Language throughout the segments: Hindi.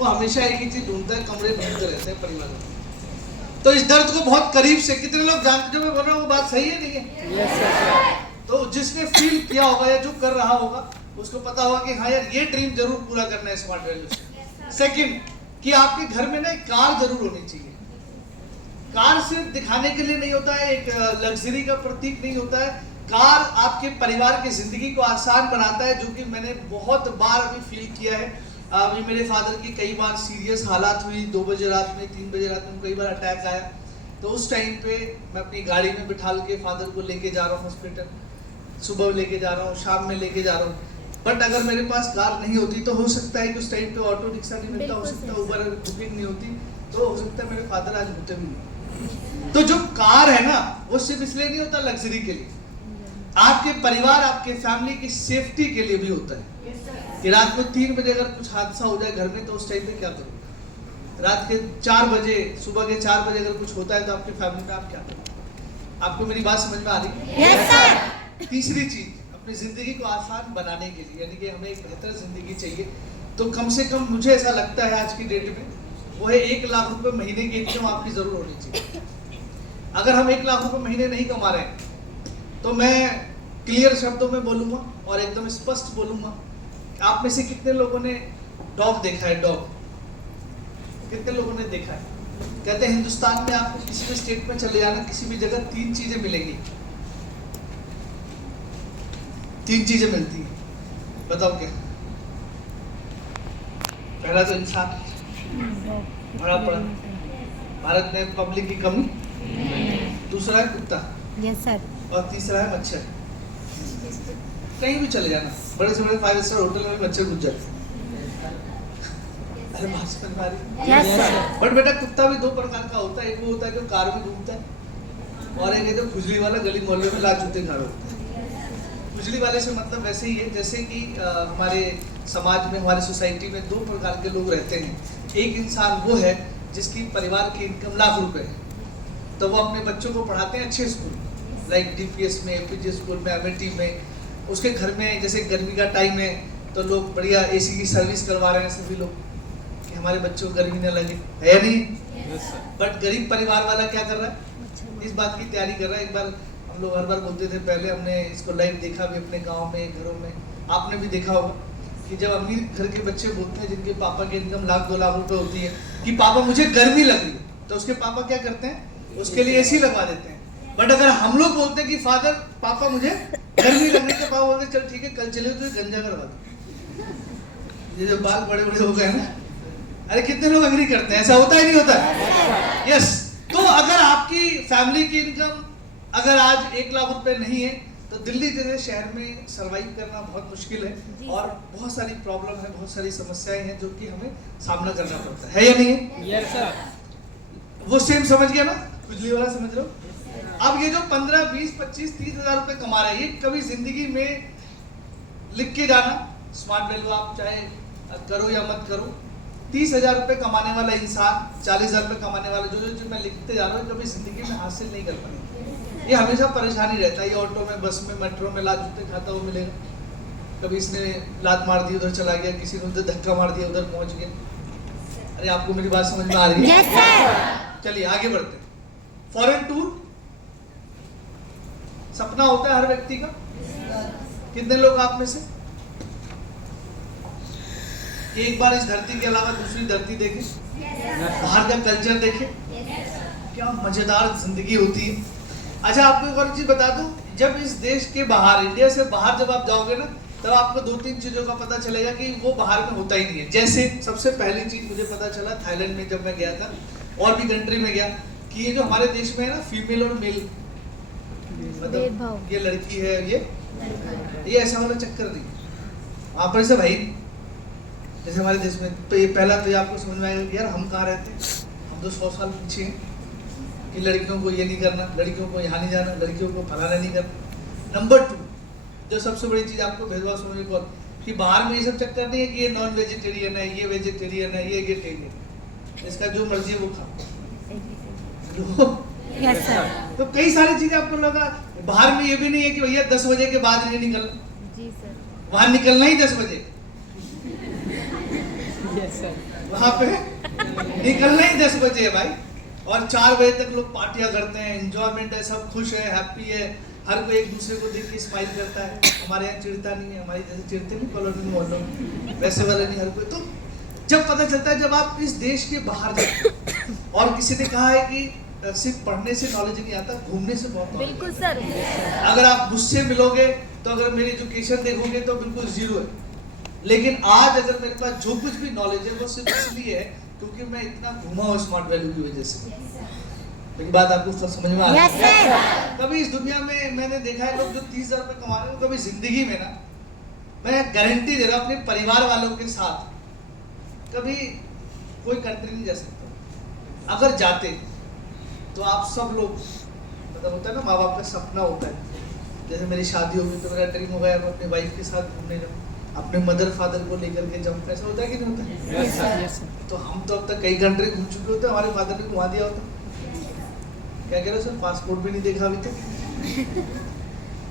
वो हमेशा एक ही चीज ढूंढता है, कमरे ढूंढते रहते हैं परिवार में। तो इस दर्द को बहुत करीब से कितने लोग जानते, जो मैं बोल रहा हूँ वो बात सही है नहीं है? तो जिसने फील किया होगा या जो कर रहा होगा उसको पता होगा कि हाँ यार ये ड्रीम जरूर पूरा करना है स्मार्ट वैल्यू से। सेकंड, कि आपके घर में ना एक कार जरूर होनी चाहिए। कार सिर्फ दिखाने के लिए नहीं होता है, एक लग्जरी का प्रतीक नहीं होता है। कार आपके परिवार की जिंदगी को आसान बनाता है, जो कि मैंने बहुत बार अभी फील किया है। अभी मेरे फादर की कई बार सीरियस हालात हुई, 2 बजे रात में, 3 बजे रात में कई बार अटैक आया। तो उस टाइम पे मैं अपनी गाड़ी में बिठा के फादर को लेके जा रहा हूँ हॉस्पिटल, सुबह लेके जा रहा हूँ, शाम में लेके जा रहा हूँ। बट अगर मेरे पास कार नहीं होती तो हो सकता है कि उस टाइम पे ऑटो रिक्शा नहीं मिलता, हो सकता है उबर बुकिंग नहीं होती, तो हो सकता है मेरे फादर आज होते भी नहीं। तो जो कार है ना, वो सिर्फ इसलिए नहीं होता लग्जरी के लिए, आपके परिवार, आपके फैमिली की सेफ्टी के लिए भी होता है। कि रात को 3 बजे अगर कुछ हादसा हो जाए घर में, तो उस टाइम पे क्या करोगे? रात के 4 बजे, सुबह के 4 बजे अगर कुछ होता है तो आपकी फैमिली में आप क्या करोगे? आपको मेरी बात समझ में आ रही है? Yes sir. तीसरी चीज, अपनी जिंदगी को आसान बनाने के लिए, यानी कि हमें एक बेहतर जिंदगी चाहिए, तो कम से कम मुझे ऐसा लगता है आज की डेट में वो है 1 लाख रुपए महीने की इनकम आपकी जरूर होनी चाहिए। अगर हम 1 लाख रुपए महीने नहीं कमा रहे हैं तो मैं क्लियर शब्दों में बोलूंगा और एकदम स्पष्ट बोलूंगा, आप में से कितने लोगों ने डॉग देखा है? डॉग कितने लोगों ने देखा है? कहते हैं हिंदुस्तान में आपको किसी भी स्टेट में चले जाना, किसी भी जगह 3 चीजें मिलेंगी। 3 चीजें मिलती हैं, बताओ क्या? पहला तो इंसान भरा पड़ा, भारत में पब्लिक की कमी। दूसरा है कुत्ता। Yes sir. और तीसरा है मच्छर। कहीं भी चले जाना, बड़े से बड़े 5 स्टार होटल में मच्छर घुस जाते हैं। अरे बात समझ में आ रही? Yes sir. बट बेटा कुत्ता भी 2 प्रकार का होता है, एक वो होता है जो कार में घूमता है, और एक है जो खुजली वाला गली मोहल्ले में लात जूते खा रहा होता है। खुजली वाले से मतलब वैसे ही है जैसे कि हमारे समाज में, हमारी सोसाइटी में 2 प्रकार के लोग रहते हैं। एक इंसान वो है जिसकी परिवार की इनकम लाख रुपए है, तो वो अपने बच्चों को पढ़ाते हैं अच्छे स्कूल, लाइक डीपीएस में, एपीजे स्कूल में, एमएटी में। उसके घर में जैसे गर्मी का टाइम है तो लोग बढ़िया एसी की सर्विस करवा रहे हैं सभी लोग, कि हमारे बच्चों को गर्मी न लगे, है या नहीं? बट गरीब परिवार वाला क्या कर रहा है? इस बात की तैयारी कर रहा है। एक बार हम लोग हर बार बोलते थे, पहले हमने इसको लाइव देखा भी अपने गाँव में, घरों में, आपने भी देखा होगा कि जब अमीर घर के बच्चे बोलते हैं जिनके पापा की इनकम लाख 2 लाख रुपए होती है कि पापा मुझे गर्मी लग रही है, तो उसके पापा क्या करते हैं? उसके लिए एसी लगवा देते हैं। बट अगर हम लोग बोलते हैं कि फादर, पापा मुझे गर्मी लगने के, पापा बोलते चल ठीक है कल चले तो गंजा करवा दो। ये जो बाल बड़े बड़े हो गए ना, अरे कितने लोग एग्री करते हैं? ऐसा होता है नहीं होता? यस। तो अगर आपकी फैमिली की इनकम अगर आज 1 लाख रुपए नहीं है तो दिल्ली जैसे शहर में सरवाइव करना बहुत मुश्किल है, और बहुत सारी प्रॉब्लम है, बहुत सारी समस्याएं हैं जो कि हमें सामना करना पड़ता है या नहीं? Yes sir. वो सेम समझ गया ना, खुजली वाला समझ लो। अब ये जो 15, 20, 25, 30 हजार रुपए कमा रहे हैं, ये कभी जिंदगी में लिख के जाना, स्मार्ट वैल्यू आप चाहे करो या मत करो, 30 हजार रुपए कमाने वाला इंसान, 40 हजार रुपए कमाने वाला, जो मैं लिखते जा रहा हूँ, कभी जिंदगी में हासिल नहीं कर पाएंगे। ये हमेशा परेशानी रहता है। ये ऑटो में, बस में, मेट्रो में लात जूते खाता हुआ मिलेगा। कभी इसने लात मार दी, उधर चला गया, किसी ने उधर धक्का मार दिया, उधर पहुंच गया। अरे आपको मेरी बात समझ में आ रही है? Yes sir. चलिए आगे बढ़ते हैं। फॉरेन टूर सपना होता है हर व्यक्ति का। कितने लोग आप में से एक बार इस धरती के अलावा दूसरी धरती देखें, बाहर का कल्चर देखें? क्या मजेदार जिंदगी होती है। अच्छा, आपको एक और चीज बता दूं, जब इस देश के बाहर, इंडिया से बाहर जब आप जाओगे ना, तब आपको 2-3 चीजों का पता चलेगा कि वो बाहर में होता ही नहीं है। जैसे सबसे पहली चीज मुझे पता चला थाईलैंड में जब मैं गया था, और भी कंट्री में गया, कि ये जो हमारे देश में है ना, फीमेल और मेल, मतलब ये लड़की है, ये ऐसा वाला चक्कर नहीं। वहाँ पर से भाई जैसे हमारे देश में, तो ये पहला तो ये आपको समझ में आएगा कि यार हम कहाँ रहते हैं, हम तो 100 साल पीछे हैं, कि लड़कियों को ये नहीं करना, लड़कियों को यहाँ नहीं जाना, लड़कियों को फलाना नहीं करना। नंबर 2, जो सबसे बड़ी चीज आपको भेदभाव सुनने को, कि बाहर में ये सब चक्कर नहीं है कि ये नॉन वेजिटेरियन है, ये वेजिटेरियन है, ये वेजिटेरियन, इसका जो मर्जी है वो खाओ। Yes sir. तो कई सारी चीजें आपको लगा। बाहर में ये भी नहीं है कि भैया 10 बजे के बाद नहीं निकलना, जी सर। वहां निकलना ही 10 बजे। वहाँ पे निकलना ही 10 बजे है भाई, और 4 बजे तक लोग पार्टियां करते हैं, एंजॉयमेंट है, सब खुश है, हैप्पी है, हर कोई एक दूसरे को देख के स्माइल करता है। हमारे यहाँ चिढ़ता नहीं है, हमारी जैसे चिढ़ते नहीं कॉलोनी में मोहल्लों में, वैसे वाला नहीं हर कोई। तो जब पता चलता है, जब आप इस देश के बाहर जाते, और किसी ने कहा है कि सिर्फ पढ़ने से नॉलेज नहीं आता, घूमने से बहुत knowledge बिल्कुल सर। अगर आप मुझसे मिलोगे तो अगर मेरी एजुकेशन देखोगे तो बिल्कुल जीरो है, लेकिन आज अगर मेरे पास जो कुछ भी नॉलेज है वो सिर्फ इसलिए है क्योंकि मैं इतना घूमा हूँ स्मार्ट वैल्यू की वजह से। लेकिन बात आपको समझ में आ रही है? कभी इस दुनिया में मैंने देखा है लोग जो 30,000 रुपए कमा रहे हो, कभी जिंदगी में ना, मैं गारंटी दे रहा हूँ अपने परिवार वालों के साथ कभी कोई कंट्री नहीं जा सकता। अगर जाते तो आप सब लोग, मतलब होता है ना, माँ बाप का सपना होता है, जैसे मेरी शादी होगी तो मेरा ड्रीम होगा मैं अपनी वाइफ के साथ घूमने जाऊँ, अपने मदर फादर को लेकर के जाऊँ। ऐसा होता है कि नहीं होता है? Yes sir. तो हम तो अब तक कई कंट्री घूम चुके होते हैं, हमारे फादर ने घुमा दिया होता। क्या कह रहे हो सर, पासपोर्ट भी नहीं देखा अभी तक।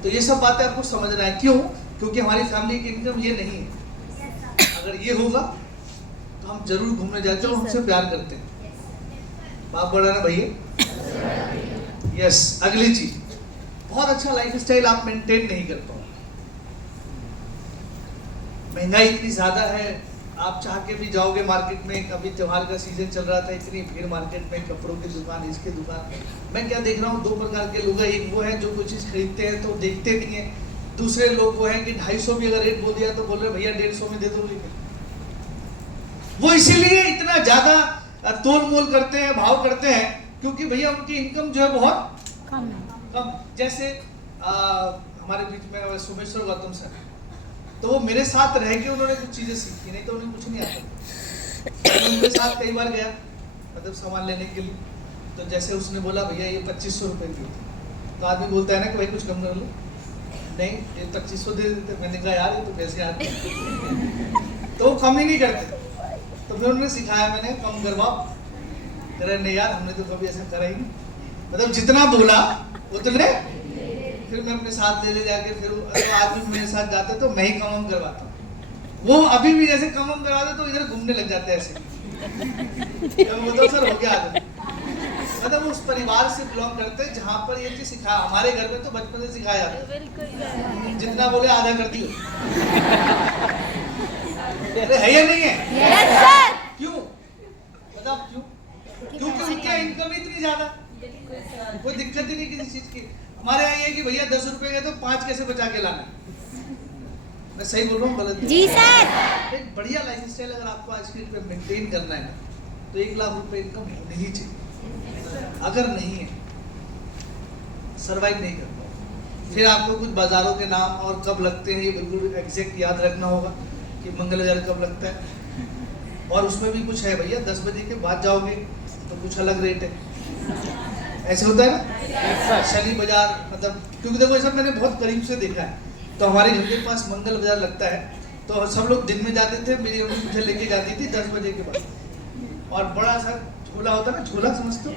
तो ये सब बातें आपको समझना है। क्यों? क्योंकि हमारी फैमिली की इनकम ये नहीं है। अगर ये होगा तो हम जरूर घूमने जाते हैं, हमसे प्यार करते हैं। बाप बड़ा ना भैया। यस, अगली चीज, बहुत अच्छा लाइफस्टाइल आप मेंटेन नहीं कर पाओ। महंगाई इतनी ज्यादा है, आप चाह के भी जाओगे मार्केट में, अभी त्योहार का सीजन चल रहा था, इतनी भीड़ मार्केट में, कपड़ों की दुकान, इसकी दुकान। मैं क्या देख रहा हूँ, 2 प्रकार के लोग हैं। एक वो है जो कोई चीज खरीदते हैं तो देखते नहीं है, दूसरे लोग वो है कि 250 भी अगर रेट बोल दिया तो बोल रहे भैया 150 में दे दो। वो इसीलिए इतना ज्यादा तोल मोल करते हैं, भाव करते हैं, क्योंकि भैया उनकी इनकम जो है बहुत कम। जैसे हमारे बीच में सोमेश्वर गौतम सर, तो वो मेरे साथ रह के उन्होंने कुछ चीजें सीखी, नहीं तो उन्हें कुछ नहीं आता। मैं उनके साथ कई बार गया, मतलब सामान लेने के लिए, तो जैसे उसने बोला भैया ये 2500 रुपए की, तो आदमी बोलता है ना कि भाई कुछ कम कर लो। नहीं, ये 2500 दे देते। मैंने कहा यार ये तो पैसे आते हैं। तो वो कम ही नहीं करते। तो फिर उन्होंने सिखाया, मैंने कम करवाओ। कह रहे नहीं यार हमने तो कभी ऐसा करा ही नहीं, मतलब जितना बोला उतने। फिर मैं अपने साथ ले जाके, फिर अगर आदमी मेरे साथ जाते तो मैं ही कम करवाता हूँ। वो अभी भी जैसे कम करवाते तो इधर घूमने लग जाते हैं ऐसे। तो वो सर हो गया आदमी, मतलब उस परिवार से बिलोंग करते हैं जहाँ पर ये चीज सिखाया। हमारे घर में तो बचपन से सिखाया जाता है, जितना बोले आधा कर दियो। है या नहीं है? Yes sir. क्यों बताओ क्यों? क्योंकि उनकी इनकम इतनी ज्यादा, कोई दिक्कत ही नहीं किसी चीज की। हमारे यहाँ ये कि भैया 10 रुपए के तो 5 कैसे बचा के लाना। मैं सही बोल रहा हूँ गलत? जी सर। एक बढ़िया लाइफस्टाइल अगर आपको आज के पे मेंटेन करना है तो 1 लाख रुपए इनकम होनी ही चाहिए। अगर नहीं है, सर्वाइव नहीं कर पाओ। फिर आपको कुछ बाजारों के नाम और कब लगते हैं ये बिल्कुल एग्जैक्ट याद रखना होगा कि मंगल बाजार कब लगता है, और उसमें भी कुछ है भैया 10 बजे के बाद जाओगे तो कुछ अलग रेट है। ऐसे होता है ना शनि बाजार, मतलब क्योंकि देखो ये सब मैंने बहुत करीब से देखा है। तो हमारे घर के पास मंगल बाजार लगता है, तो सब लोग दिन में जाते थे, मेरी मम्मी मुझे लेके जाती थी 10 बजे के बाद, और बड़ा सा झोला होता ना, झोला समझते हो,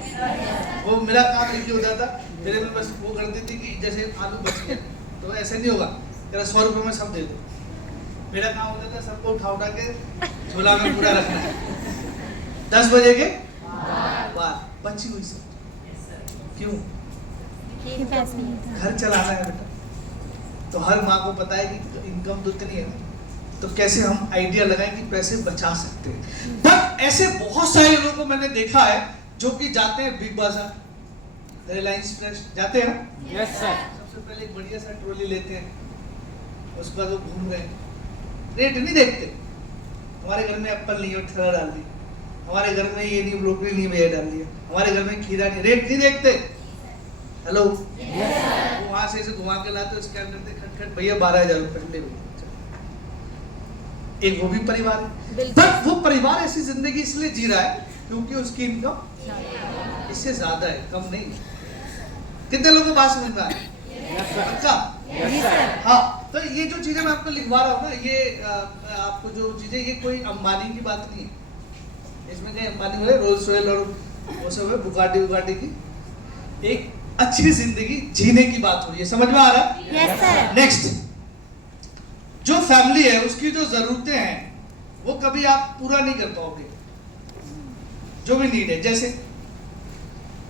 वो मेरा काम लेके होता था। मेरे में बस वो करती थी कि जैसे आलू बच गए तो ऐसे नहीं होगा, तेरा 100 रुपये में सब दे दो। मेरा काम होता था सबको उठा के झोला में पूरा रखना है 10 बजे के बाद। बची हुई सब क्यों? घर चलाना है बेटा। तो हर माँ को पता है कि इनकम तो इतनी है, तो कैसे हम आइडिया लगाएं कि पैसे बचा सकते हैं। बट ऐसे बहुत सारे लोगों को मैंने देखा है जो कि जाते हैं बिग बाजार, रिलायंस फ्रेश जाते हैं। Yes sir. सबसे पहले एक बढ़िया सा ट्रॉली लेते हैं, उसके बाद वो घूम रहे हैं, रेट नहीं देखते। हमारे घर में एप्पल नहीं है, ठेला डाल दी। हमारे घर में ये नहीं, ब्रोकली नहीं, भैया डाल दिया। हमारे घर में खीरा नहीं, रेट नहीं देखते। हेलो, वो वहां से इसे घुमा के लाते, स्कैन करते, खट भैया 12,000 रुपए ले। एक वो भी परिवार है, बट वो परिवार ऐसी जिंदगी इसलिए जी रहा है क्योंकि उसकी इनकम इससे ज्यादा है, कम नहीं। कितने लोगों को बात समझ में आ रही है? अच्छा हाँ, तो ये जो चीजें मैं आपको लिखवा रहा हूँ ना, ये आपको जो चीजें, ये कोई अंबानी की बात नहीं है। इसमें कहीं अंबानी वाले रोल्स रॉयल और वो सब है, बुगाटी की एक अच्छी जिंदगी जीने की बात हो रही है। समझ में आ रहा है? Yes sir. नेक्स्ट, जो फैमिली है उसकी जो जरूरतें हैं वो कभी आप पूरा नहीं कर पाओगे। जो भी नीड है, जैसे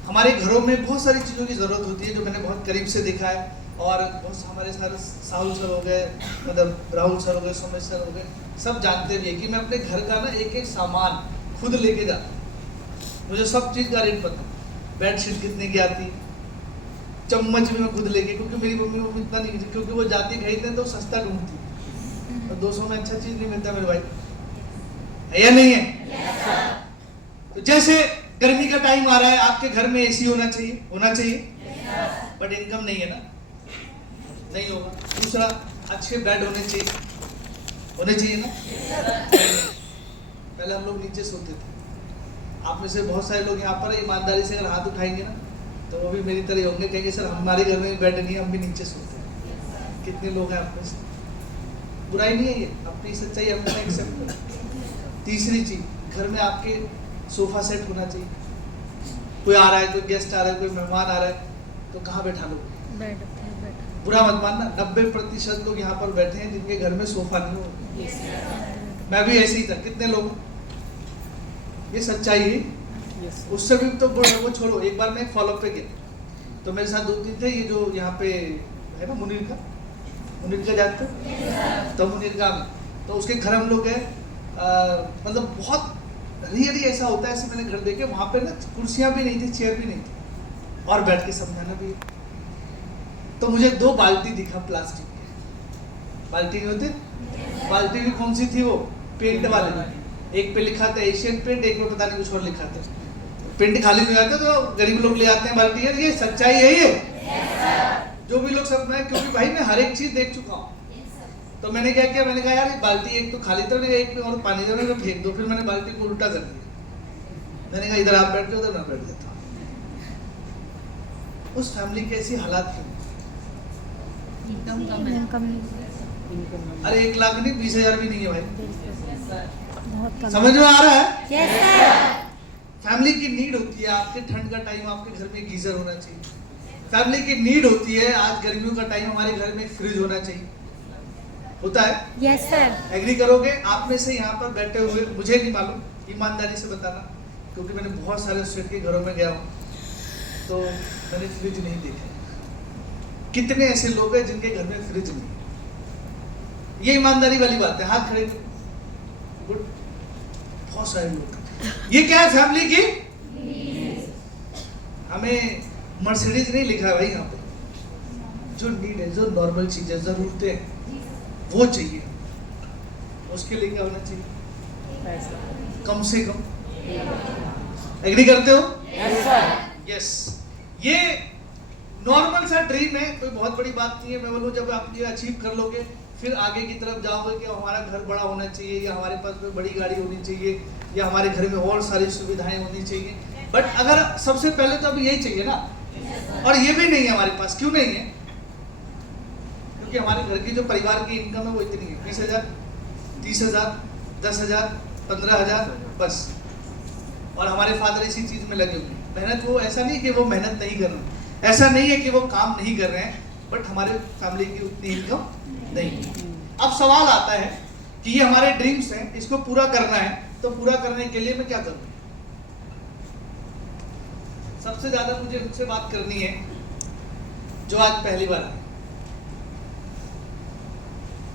हमारे घरों में बहुत सारी चीज़ों की ज़रूरत होती है जो मैंने बहुत करीब से देखा है, और बहुत हमारे सारे साहुल सर हो गए, मतलब राहुल सर हो गए, सोमेश सर हो गए, सब जानते भी है कि मैं अपने घर का ना एक एक सामान खुद लेके जाता हूँ। मुझे सब चीज़ का रेट पता, बेडशीट कितने की आती, चम्मच भी मैं खुद लेके, क्योंकि मेरी मम्मी को इतना नहीं, क्योंकि वो जाती खरीदने तो सस्ता ढूंढती, और 200 में अच्छा चीज़ नहीं मिलता मेरे भाई, है या नहीं है? तो जैसे गर्मी का टाइम आ रहा है, आपके घर में एसी होना चाहिए, बट इनकम नहीं है ना, नहीं होगा। दूसरा, अच्छे बेड होने चाहिए ना। पहले हम लोग नीचे सोते थे, आप में से बहुत सारे लोग यहाँ पर ईमानदारी से अगर हाथ उठाएंगे ना तो वो भी मेरी तरह होंगे, कहेंगे सर हमारे घर में बेड नहीं है, हम भी नीचे सोते हैं। कितने लोग हैं आप में से? बुराई नहीं है ये, अपनी सच्चाई हमेशा एक्सेप्ट करो। तीसरी चीज, घर में आपके सोफा सेट होना चाहिए। कोई आ रहा है, कोई गेस्ट आ रहा है, कोई मेहमान आ रहा है, तो कहाँ बैठा लोगे? बेड बुरा मत मानना, 90% लोग यहाँ पर बैठे हैं जिनके घर में सोफा नहीं हो। मैं भी ऐसे ही था। कितने लोग? ये सच्चाई है। उससे भी तो वो छोड़ो। एक बार मैं फॉलोअप पे गया तो मेरे साथ 2-3 थे, ये जो यहाँ पे है ना मुनीर का जानते हो? तो मुनीर का, तो उसके घर हम लोग गए। मतलब बहुत रियली ऐसा होता है, ऐसे मैंने घर देखे, वहाँ पे ना कुर्सियाँ भी नहीं थी, चेयर भी नहीं थी, और बैठ के समझाना भी। तो मुझे 2 बाल्टी दिखा प्लास्टिक के। बाल्टी नहीं होते? बाल्टी भी कौन सी थी? वो पेंट वाले। एक पे लिखा था एशियन पेंट, एक पे पता नहीं कुछ और लिखा था। पेंट खाली नहीं आता तो गरीब लोग ले आते हैं बाल्टी। है ये सच्चाई है ये? जो भी लोग सब, मैं क्योंकि भाई मैं हर एक चीज देख चुका हूँ। तो मैंने क्या किया, मैंने कहा यार ये बाल्टी एक तो खाली था, मैंने एक में और पानी था, मैंने फेंक दो। फिर मैंने बाल्टी को उल्टा कर दिया। मैंने कहा इधर आप बैठ जाओ, उधर मैं बैठ देता हूँ। उस फैमिली के ऐसी हालात क्यों? इनकम अरे 1 लाख नहीं, 20,000 भी नहीं है भाई। बहुत कम। समझ में आ रहा है? Yes sir. फैमिली की नीड होती है, आपके ठंड का टाइम आपके घर में गीजर होना चाहिए। फैमिली की नीड होती है, आज गर्मियों का टाइम हमारे घर में फ्रिज होना चाहिए। होता है? Yes sir. एग्री करोगे? आप में से यहाँ पर बैठे हुए, मुझे नहीं मालूम, ईमानदारी से बताना, क्योंकि मैंने बहुत सारे स्टेट के घरों में गया हूँ तो मैंने फ्रिज नहीं देखा। कितने ऐसे लोग हैं जिनके घर में फ्रिज नहीं? ये ईमानदारी वाली बात है। हाथ खड़े करो। गुड। बहुत सारे लोग। ये क्या है? फैमिली की। हमें मर्सिडीज नहीं लिखा है भाई यहाँ पे। जो नीड है, जो नॉर्मल चीजें, जरूरतें हैं, वो चाहिए। उसके लिए क्या होना चाहिए? कम से कम। एग्री करते हो? यस। ये नॉर्मल सा ड्रीम है, कोई बहुत बड़ी बात नहीं है। मैं बोलूँ जब आप ये अचीव कर लोगे, फिर आगे की तरफ जाओगे कि हमारा घर बड़ा होना चाहिए, या हमारे पास कोई बड़ी गाड़ी होनी चाहिए, या हमारे घर में और सारी सुविधाएं होनी चाहिए। बट अगर सबसे पहले तो अभी यही चाहिए ना, और ये भी नहीं है हमारे पास। क्यों नहीं है? क्योंकि हमारे घर की जो परिवार की इनकम है वो इतनी है, 20,000, 30,000, 10,000, 15,000 बस। और हमारे फादर इसी चीज में लगे हुए। मेहनत, वो ऐसा नहीं कि वो मेहनत नहीं कर रहे, ऐसा नहीं है कि वो काम नहीं कर रहे हैं, बट हमारे फैमिली की उतनी इनकम नहीं। अब सवाल आता है कि ये हमारे ड्रीम्स हैं, इसको पूरा करना है, तो पूरा करने के लिए मैं क्या करूं? सबसे ज्यादा मुझे उनसे बात करनी है जो आज पहली बार आए।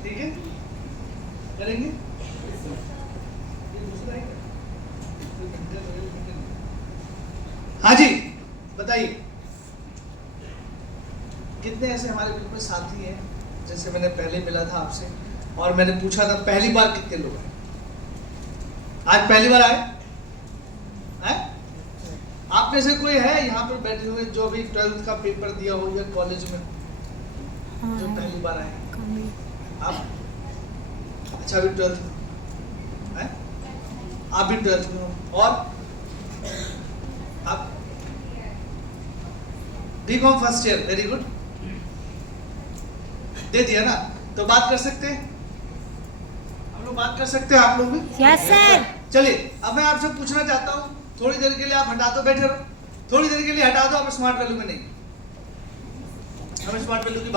ठीक है? करेंगे? हाँ जी, बताइए। कितने ऐसे हमारे ग्रुप में साथी हैं, जैसे मैंने पहले मिला था आपसे और मैंने पूछा था पहली बार कितने लोग आए? आज पहली बार आए? आप में से कोई है यहाँ पर बैठे हुए जो अभी 12th का पेपर दिया हो या कॉलेज में, हाँ, जो पहली बार आए? आप? अच्छा, अभी 12th में है? आप भी 12th में हो। और आप? BCom first year, very good. दे दिया ना, तो बात कर सकते हैं हम लोग, बात कर सकते हैं आप लोग भी। Yes sir. चलिए, अब मैं आपसे पूछना चाहता हूँ, थोड़ी देर के लिए आप हटा दो, बैठे रहो, थोड़ी देर के लिए हटा दो, आप स्मार्ट वैल्यू में नहीं, हम स्मार्ट वैल्यू की बात